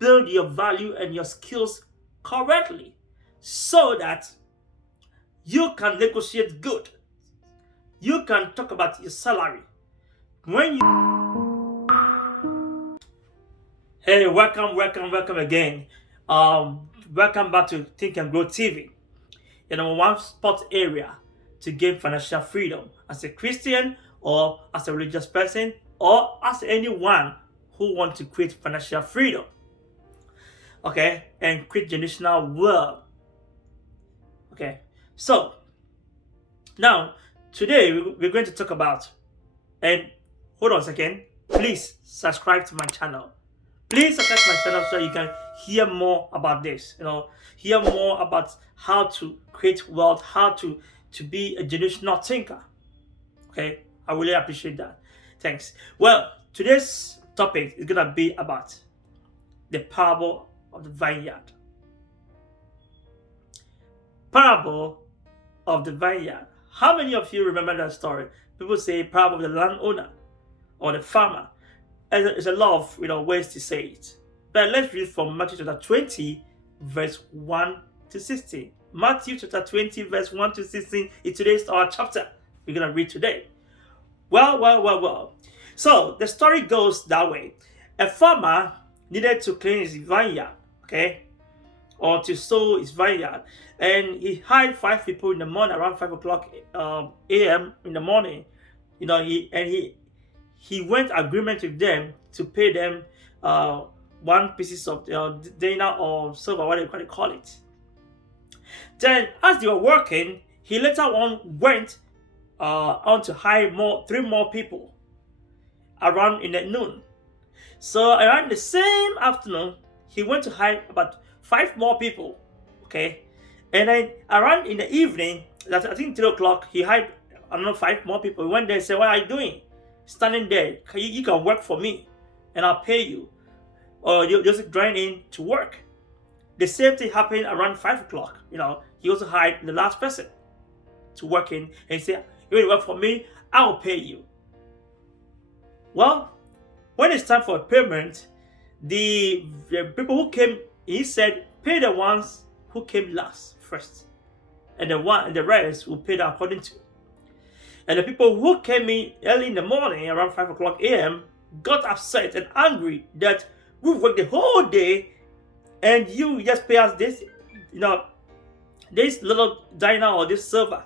build your value and your skills correctly so that you can negotiate good. You can talk about your salary. When you Hey, welcome again. Welcome back to Think and Grow TV. Your number one spot area to gain financial freedom as a Christian or as a religious person or as anyone who wants to create financial freedom. Okay, and create generational wealth. Okay, so now today we're going to talk about, and hold on a second, please subscribe to my channel. Please subscribe to my channel so you can hear more about this. Hear more about how to create wealth, how to be a generational thinker. Okay, I really appreciate that. Thanks. Well, today's topic is gonna be about the parable of the vineyard. Parable of the vineyard. How many of you remember that story? People say parable of the landowner or the farmer. There's a lot of ways to say it. But let's read from Matthew chapter 20, verse 1 to 16. Matthew chapter 20, verse 1 to 16 is today's our chapter we're gonna read today. Well. So the story goes that way. A farmer needed to clean his vineyard, okay? Or to sow his vineyard. And he hired 5 people in the morning, around 5 o'clock a.m. in the morning. He went agreement with them to pay them one pieces of dinar or silver, whatever you call it. Then, as they were working, he later on went on to hire 3 more people around in the noon. So around the same afternoon, he went to hire about 5 more people. Okay, and then around in the evening, that's I think 3 o'clock, he hired another 5 more people. He went there and said, "What are you doing? Standing there, you can work for me and I'll pay you, or you just join in to work." The same thing happened around 5 o'clock. He also hired the last person to work in and he said, "You will work for me, I will pay you." Well, when it's time for payment, the people who came, he said, pay the ones who came last first, and the rest will pay them according to. And the people who came in early in the morning, around 5 o'clock a.m., got upset and angry that we've worked the whole day and you just pay us this, this little dinar or this silver.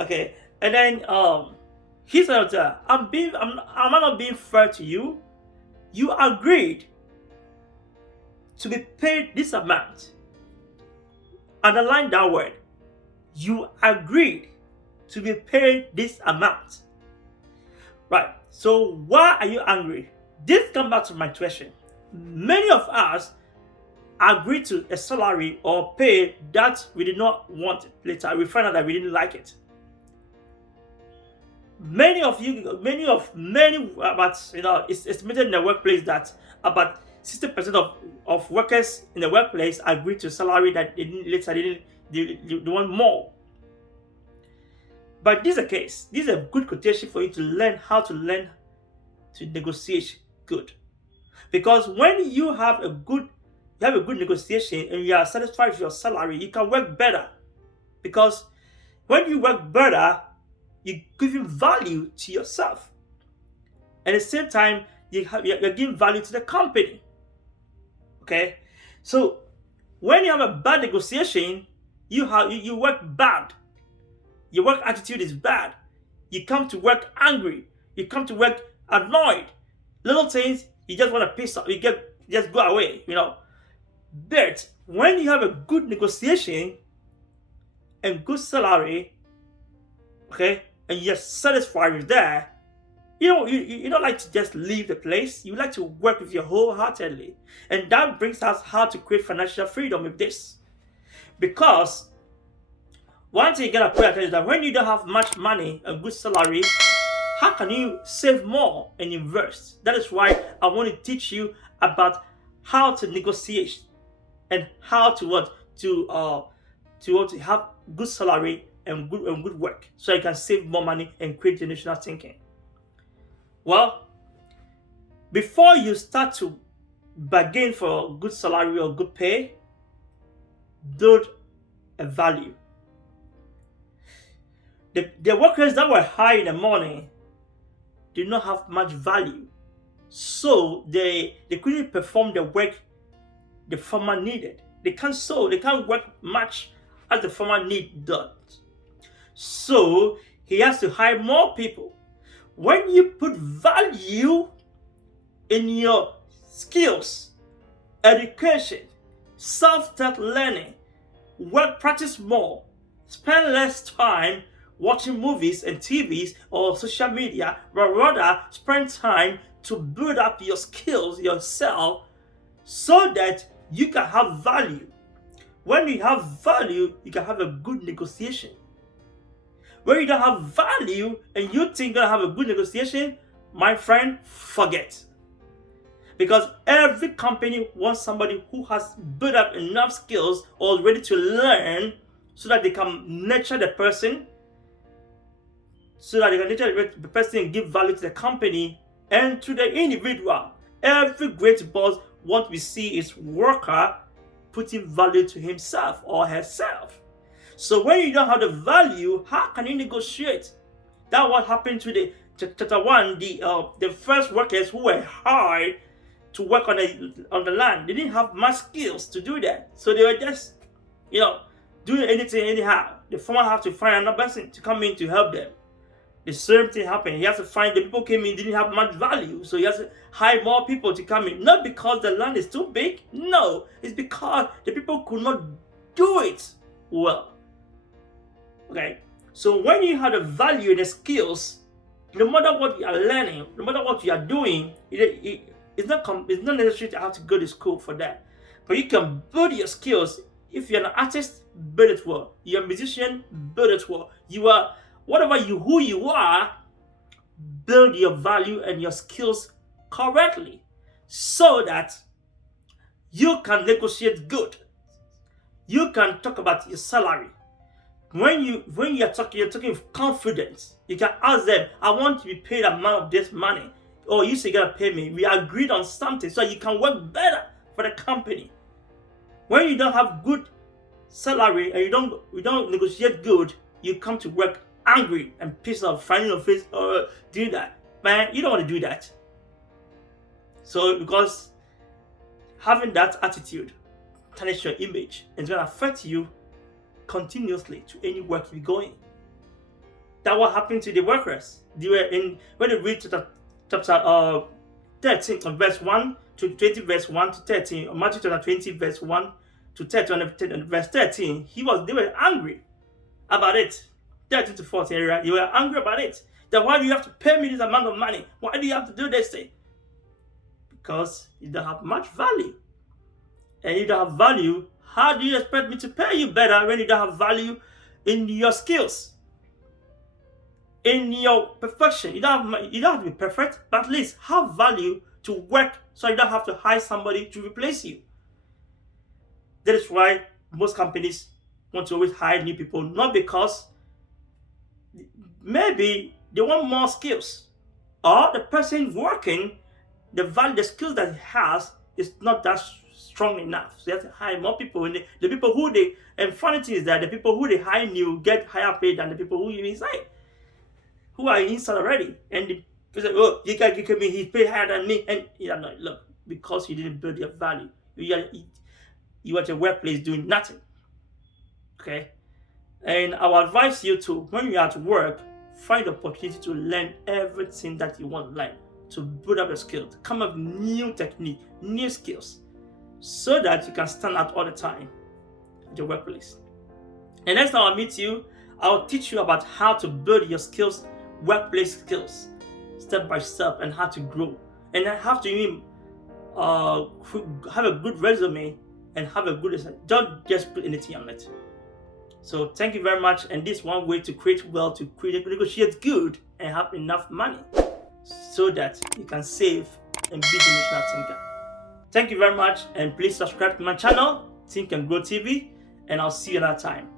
Okay, and then he said, am I not being fair to you? You agreed to be paid this amount. Underline that word. You agreed to be paid this amount. Right. So why are you angry? This comes back to my question. Many of us agree to a salary or pay that we did not want it. Later we find out that we didn't like it. Many, but it's estimated in the workplace that about 60% of workers in the workplace agree to a salary that they want more. But this is a case. This is a good quotation for you to learn how to negotiate good. Because when you have a good negotiation and you are satisfied with your salary, you can work better. Because when you work better, you give value to yourself. At the same time, you're giving value to the company. Okay? So when you have a bad negotiation, you work bad. Your work attitude is bad. You come to work angry. You come to work annoyed. Little things, you just want to piss off. Just go away, But when you have a good negotiation and good salary, okay, and you're satisfied with that, you don't like to just leave the place. You like to work with your wholeheartedly. And that brings us how to create financial freedom with this. Because one thing you gotta pay attention is that when you don't have much money, a good salary, how can you save more and invest? That is why I want to teach you about how to negotiate and how to have good salary and good work, so you can save more money and create generational thinking. Well, before you start to bargain for good salary or good pay, build a value. The workers that were hired in the morning did not have much value, so they couldn't perform the work the farmer needed. They can't work much as the farmer need does. So he has to hire more people. When you put value in your skills, education, self-taught learning, work, practice more, spend less time watching movies and TVs or social media, but rather spend time to build up your skills yourself so that you can have value. When you have value, you can have a good negotiation. When you don't have value and you think you're gonna have a good negotiation, my friend, forget. Because every company wants somebody who has built up enough skills or ready to learn so that they can nurture the person, and give value to the company and to the individual. Every great boss, what we see is worker putting value to himself or herself. So when you don't have the value, how can you negotiate? That's what happened to the chapter 1, the first workers who were hired to work on the land. They didn't have much skills to do that. So they were just, doing anything anyhow. The farmer have to find another person to come in to help them. The same thing happened. He has to find the people came in, didn't have much value. So he has to hire more people to come in. Not because the land is too big. No, it's because the people could not do it well. Okay. So when you have the value and the skills, no matter what you are learning, no matter what you are doing, it's not necessary to have to go to school for that. But you can build your skills. If you're an artist, build it well. You're a musician, build it well. You are who you are, build your value and your skills correctly so that you can negotiate good. You can talk about your salary. When you're talking with confidence. You can ask them, I want to be paid a amount of this money. Or you say you're gonna pay me. We agreed on something so you can work better for the company. When you don't have good salary and you don't negotiate good, you come to work angry and pissed off, finding your face or doing that. Man, you don't want to do that. So because having that attitude tarnishes your image and it's gonna affect you continuously to any work you're going. That's what happened to the workers. They were when they read chapter 13 from verse 1 to 20, verse 1 to 13, or Matthew chapter 20, verse 1 to 13, and verse 13, they were angry about it. 13 to 14 area, they were angry about it. Then why do you have to pay me this amount of money? Why do you have to do this thing? Because you don't have much value. And you don't have value, how do you expect me to pay you better when you don't have value in your skills? In your perfection. You don't have to be perfect, but at least have value to work so you don't have to hire somebody to replace you. That is why most companies want to always hire new people, not because maybe they want more skills, or the person working, the skills that he has is not that strong enough. So they have to hire more people. And the people and funny thing is that the people who they hire new get higher paid than the people who are inside, who are inside already. And they say, oh, you guys give me, he paid higher than me. And no, look, because you didn't build your value. You at your workplace doing nothing. Okay? And I will advise you to, when you're at work, find the opportunity to learn everything that you want to learn, to build up your skills, come up with new technique, new skills, so that you can stand out all the time at your workplace. And next time I meet you, I'll teach you about how to build your skills, workplace skills, step by step, and how to grow. And I have to even have a good resume and have a good, don't just put anything on it. So thank you very much. And this is one way to create wealth, to negotiate good and have enough money so that you can save and be the national thinker. Thank you very much, and please subscribe to my channel, Think and Grow TV, and I'll see you another time.